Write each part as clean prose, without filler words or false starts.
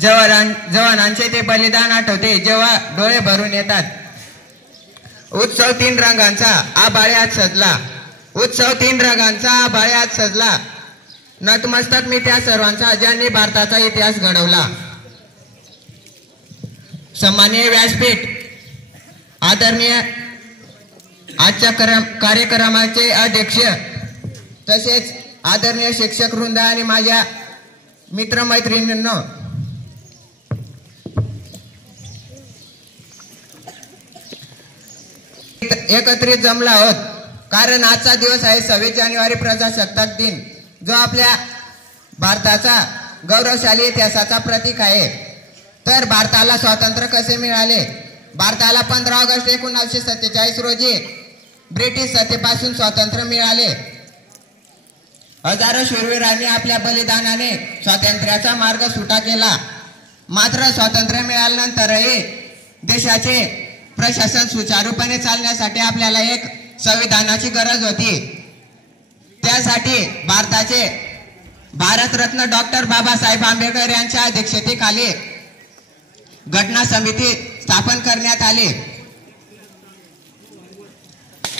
जवानांचे ते बलिदान आठवते जेव्हा डोळे भरून येतात। उत्सव तीन रंगांचा आभाळ्यात सजला, उत्सव तीन रंगांचा आभाळ्यात सजला। नतमस्तक मी त्या सर्वांचा ज्यांनी भारताचा इतिहास घडवला। सन्माननीय व्यासपीठ, आदरणीय आजच्या कार्यक्रमाचे अध्यक्ष तसेच आदरणीय शिक्षक वृंद आणि माझ्या मित्रमैत्रिणींनो, एकत्रित जमला आहोत कारण आजचा दिवस आहे 26 जानेवारी प्रजासत्ताक दिन, जो आपल्या भारताचा गौरवशाली इतिहासाचा प्रतीक आहे। तर भारताला स्वातंत्र्य कसे मिळाले? भारताला 15 ऑगस्ट 1947 रोजी ब्रिटिश सत्तेपासून स्वातंत्र्य मिळाले। हजारो शूरवीरांनी आपल्या बलिदानाने स्वातंत्र्याचा मार्ग सुटा केला। मात्र स्वातंत्र्य मिळाल्यानंतरही देशाचे प्रशासन सुचारूपणे चालण्यासाठी आपल्याला एक संविधानाची गरज होती। त्यासाठी भारताचे भारतरत्न डॉक्टर बाबासाहेब आंबेडकर यांच्या अध्यक्षतेखाली घटना समिती स्थापन करण्यात आली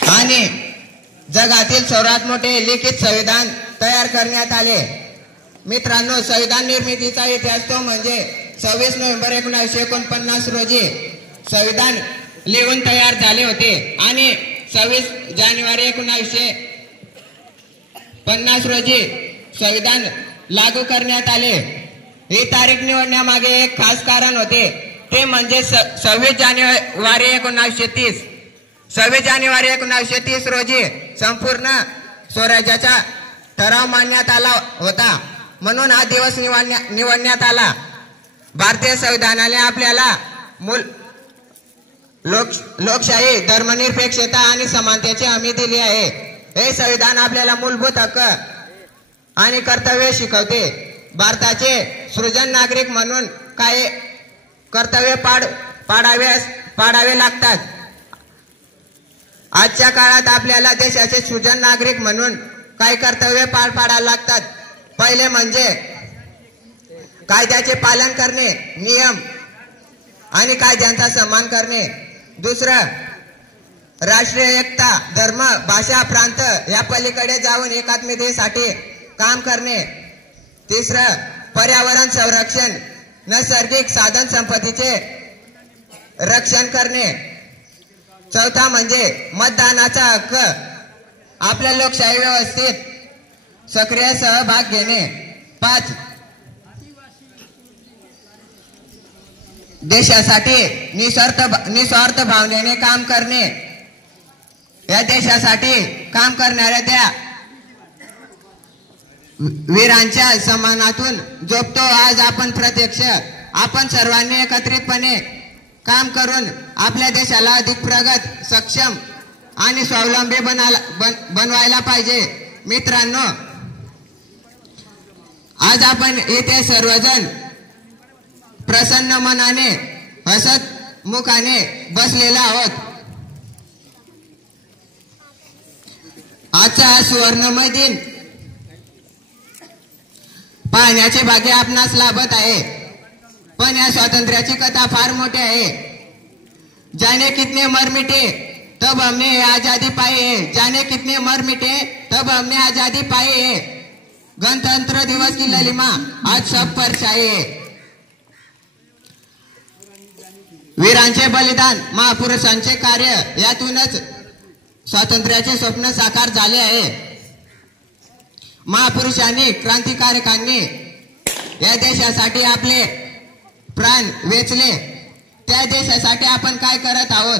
आणि जगातील सर्वात मोठे लिखित संविधान तयार करण्यात आले। मित्रांनो, संविधान निर्मितीचा इतिहास तो म्हणजे 26 नोव्हेंबर 1949 रोजी संविधान लिहून तयार झाले होते आणि 26 जानेवारी 1950 रोजी संविधान लागू करण्यात आले। ही तारीख निवडण्यामागे एक खास कारण होते, ते म्हणजे 26 जानेवारी 1930 26 जानेवारी 1930 रोजी संपूर्ण स्वराज्याचा ठराव मांडण्यात आला होता, म्हणून हा दिवस निवडण्यात आला। भारतीय संविधानाने आपल्याला लोकशाही, धर्मनिरपेक्षता आणि समानतेची हमी दिली आहे। हे संविधान आपल्याला मूलभूत हक्क आणि कर्तव्य शिकवते। भारताचे सृजन नागरिक म्हणून काही कर्तव्य पाडावे लागतात। आजच्या काळात आपल्याला देशाचे सृजन नागरिक म्हणून काही कर्तव्य पार पाडावे लागतात। पहिले म्हणजे कायद्याचे पालन करणे, नियम आणि कायद्यांचा सन्मान करणे। दुसरं, राष्ट्रीय एकता, धर्म, भाषा, प्रांत या पलीकडे जाऊन एकात्मतेसाठी काम करणे। तिसरं, पर्यावरण संरक्षण, नैसर्गिक साधन संपत्तीचे रक्षण करणे। चौथा म्हणजे मतदानाचा हक्क, आपल्या लोकशाही व्यवस्थेत सक्रिय सहभाग घेणे। 5, देशासाठी निस्वार्थ भावनेने काम करणे। या देशासाठी काम करणाऱ्या त्या वीरांच्या सन्मानातून जोपतो आज आपण प्रत्यक्ष। आपण सर्वांनी एकत्रितपणे काम करून आपल्या देशाला अधिक प्रगत, सक्षम आणि स्वावलंबी बनवायला पाहिजे। मित्रांनो, आज आपण इथे सर्वजण प्रसन्न मनाने, हसत मुखाने बसलेला आहोत। आजचा हा सुवर्णमय दिन पाहण्याचे भाग्य आपणास लाभत आहे, पण या स्वातंत्र्याची कथा फार मोठी आहे। जाने कितने मर मिटे तब हमने आजादी पाई है, जाने कितने मर मिटे तब हमने आजादी पाई है। गणतंत्र दिवस की ललिमा आज सब पर छाई। वीरांचे बलिदान, महापुरुषांचे कार्य यातूनच स्वातंत्र्याचे स्वप्न साकार झाले आहे। महापुरुषांनी, क्रांतिकारकांनी या देशासाठी आपले प्राण वेचले। त्या देशासाठी आपण काय करत आहोत?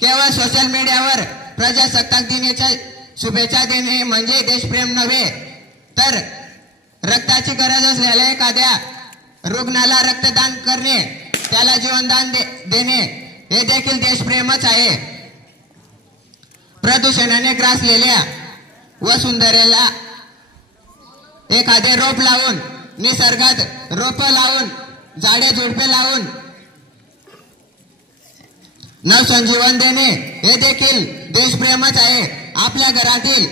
केवळ सोशल मीडियावर प्रजासत्ताक दिनाच्या शुभेच्छा देणे म्हणजे देशप्रेम नव्हे, तर रक्ताची गरज असलेल्या एखाद्या रुग्णाला रक्तदान करणे, त्याला जीवनदान देणे हे देखील देशप्रेमच आहे। प्रदूषणाने ग्रासलेल्या वसुंधरेला एखादे रोप लावून, निसर्गात रोप लावून, झाडे झुडपे लावून नवसंजीवन देणे हे देखील देशप्रेमच आहे। आपल्या घरातील,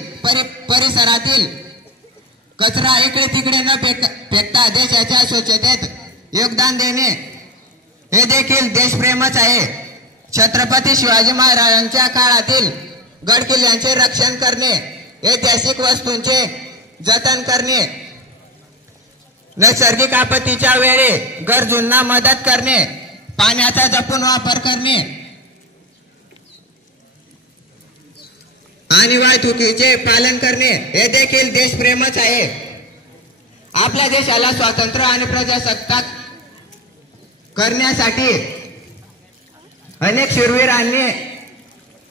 परिसरातील कचरा इकडे तिकडे न फेकता देशाच्या स्वच्छतेत योगदान देणे हे देखील देशप्रेमच आहे. छत्रपती शिवाजी महाराजांच्या काळातील गड किल्ल्यांचे रक्षण करणे, ऐतिहासिक वस्तूंचे जतन करणे, नैसर्गिक आपत्तीच्या वेळी गरजूंना मदत करणे, पाण्याचा जपून वापर करणे आणि वाहतुकीचे पालन करणे हे देखील देशप्रेमच आहे. आपल्या देशाला स्वातंत्र्य आणि प्रजासत्ताक करण्यासाठी अनेक शूरवीरांनी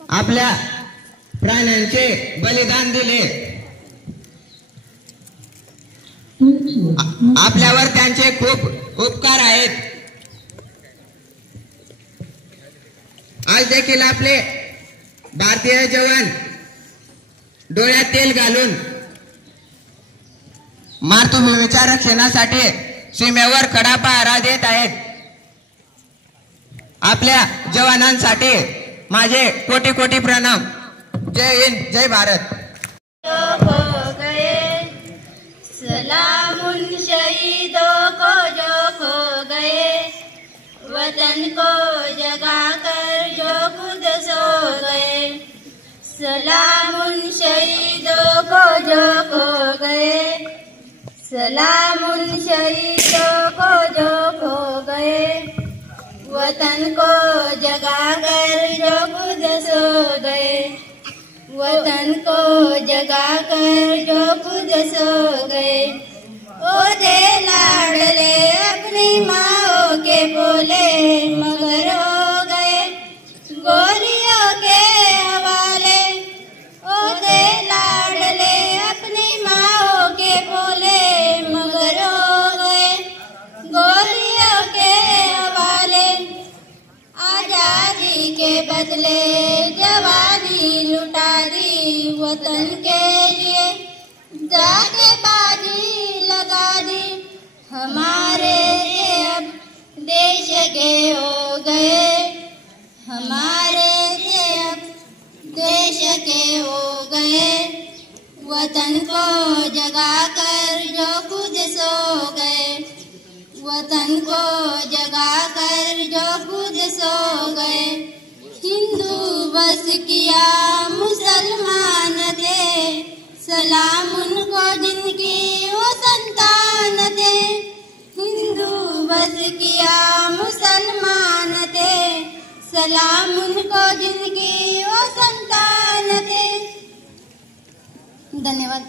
आपल्या प्राणांचे बलिदान दिले. आपल्यावर त्यांचे खूप उपकार आहेत. आज देखील आपले भारतीय जवान डोळ्यात तेल घालून मातृभूमीच्या रक्षणासाठी सीमेवर खडा पहारा देत आहेत. आपल्या जवानांसाठी माझे कोटी कोटी प्रणाम. जय हिंद, जय भारत. सलाम उन शहीदों को जो खो गए, वतन को जगा कर जो खुद सो गए. सलाम उन शहीदों को जो खो गए, सलाम उन शहीदों को जो खो गए, वतन को जगा कर जो खुद सो गए. वतन को जगा कर जो खुद सो गए. ओ दे लाडले अपनी माओ के बोले, मगर हो गए गोलियों के हवाले. ओ दे लाडले अपनी माओ के बोले, मगर हो गए गोलियों के हवाले. आजादी के बदले जवानी लुटा दी, वतन के लिए जाके बाजी लगा दी. हमारे ये अब देश के हो गए, हमारे ये अब देश के हो गए. वतन को जगा कर जो खुद सो गए, वतन को जगा कर जो खुद सो गए. हिंदू बस किया मुसलमान थे, सलाम उनको जिनकी वो संतान थे. हिंदू बस किया मुसलमान थे, सलाम उनको जिनकी वो संतान थे. धन्यवाद.